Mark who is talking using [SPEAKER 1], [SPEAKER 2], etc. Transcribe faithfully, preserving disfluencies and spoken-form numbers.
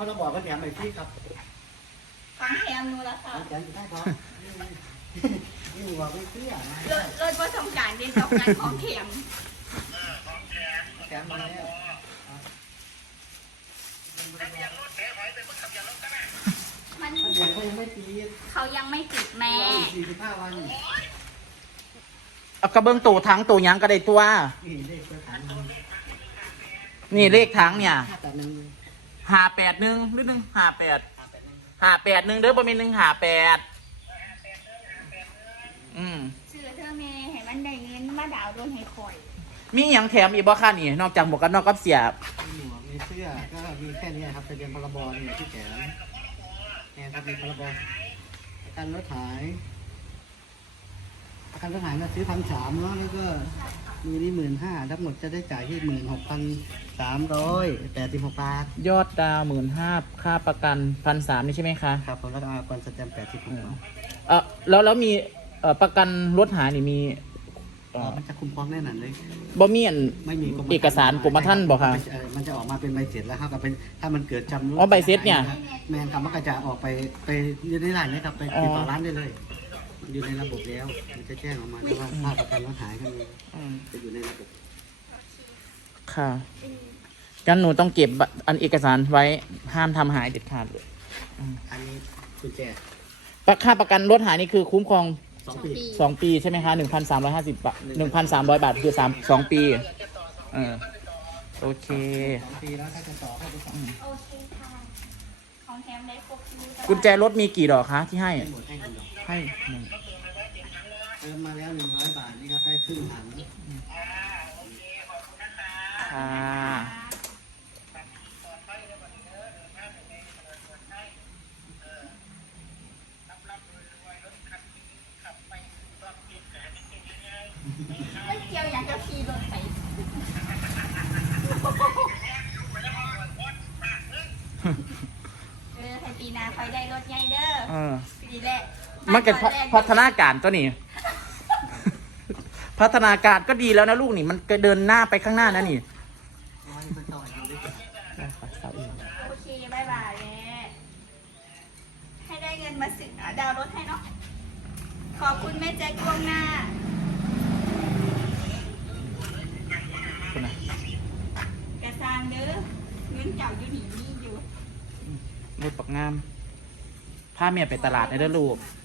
[SPEAKER 1] เขาจะบอกว่าแถมไปฟรีครับ
[SPEAKER 2] ฟังแถมนูแล้วค่ะ
[SPEAKER 1] แถมอยู่ได้ครับนี่บอกไม่เชื่อนะ
[SPEAKER 2] รถรถประสงการเดินสองงานของแถม
[SPEAKER 1] แถมมาแล้ว
[SPEAKER 2] มัน
[SPEAKER 1] เดี๋ยวเขายังไม่ปีด
[SPEAKER 2] เขายังไม่ติดแม่
[SPEAKER 1] สี่สิบห้าวัน
[SPEAKER 3] เอากระเบื้องตัวทั้งตัวยังก็ได้ตัว
[SPEAKER 1] นี่เลขถัง
[SPEAKER 3] นี่เลขทั้งเนี่ย
[SPEAKER 1] ห้าแปดหนึ่ง
[SPEAKER 3] ห้าแปดหนึ่งหรือหนึ่งห้าแปดห้าแปดหนึ่งเด้อประมาณหนึ่งห้าแปดอืม
[SPEAKER 2] ชื่อเธอเมย์ให้มันได้เงินมาดาวโดนให้คอย
[SPEAKER 3] มีอย่างแถมอีกบ่ค่ะนี่นอกจากหมวกกันน็อกกับเสียบ
[SPEAKER 1] มีหมวกมีเสื้อก็มีแค่นี้ครับทะเบียนพรบเนี่ยที่แขนเนี่ยครับมีพรบประกันรถหายประกันรถหายนะซื้อพันสามเนาะแล้วก็มีนี่หมื่นห้าทั้งหมดจะได้จ่ายที่หมื่นหกพันสามร้อยแปดสิบหกบาท
[SPEAKER 3] ยอดดาวหมื่นห้าค่าประกันพันสามนี่ใช่ไหมคะ
[SPEAKER 1] ครับผมแล้วก็ก่อนสแตมป์แปดสิบหก
[SPEAKER 3] เออแล้วแล้วมีเอ่อประกันรถหายนี่มี
[SPEAKER 1] อ๋อมันจะคุ้มครองแน่นอนเลย
[SPEAKER 3] บ่มีอัน
[SPEAKER 1] ไม่มี
[SPEAKER 3] เอกสารกรมธรรม์บ่คะ
[SPEAKER 1] มันจะออกมาเป็นใบเสร็จแล้วครับกับเป็นถ้ามันเกิดจำ
[SPEAKER 3] อ๋อใบเสร็จเนี่ย
[SPEAKER 1] แมนครับมันก็จะออกไปไปอยู่ในร้านนี้ครับไปติดต่อร้านได้เลยอยู่ในระบบแล้วมันจะแจ้งออกมาว่าค่าประกันรถหายก็มีจะอยู่ในระบบ
[SPEAKER 3] ค่ะงั้นหนูต้องเก็บอันเอกสารไว้ห้ามทำหายเด็ดขาดเลย
[SPEAKER 1] อันนี้กุญแจ
[SPEAKER 3] ค่าประกันรถหายนี่คือคุ้มครอง
[SPEAKER 1] สองปี
[SPEAKER 3] สองปีใช่ไหมคะหนึ่งพันสามร้อยห้าสิบบาทหนึ่งพันสามร้อยบาทคือสามสองปีเออโอเค
[SPEAKER 1] สองปีแล้วถ้าจะต่อก็จะสอง
[SPEAKER 2] โอเคค่ะของแถมได้ครบ
[SPEAKER 3] กุญแจรถมีกี่ดอกคะที่ให้ให้หนึ่ง
[SPEAKER 1] เติมมาแล้วหนึ่งร้อยบาทนี่ครับได้ครึ่งถัง
[SPEAKER 3] ค่ะ
[SPEAKER 2] ไม่เกี่ยวอยากจะขี่รถไปเออให้ปีนาคอยได้รถใหญ่เด้อปีแรก
[SPEAKER 3] มันเกิดพัฒนาการตัวนี้พัฒนาการก็ดีแล้วนะลูกนี่มันก็เดินหน้าไปข้างหน้านะนี่
[SPEAKER 2] โอเคบายบายแม่ให้ได้เงินมาสิดาวรถให้เนาะขอบคุณแม่แจ็คล่วงหน้ากระซางเด้อเงินเก่าอยู่หนีนี่อยู่
[SPEAKER 3] รถปักงามพาเมียไปตลาดในเด้อลูก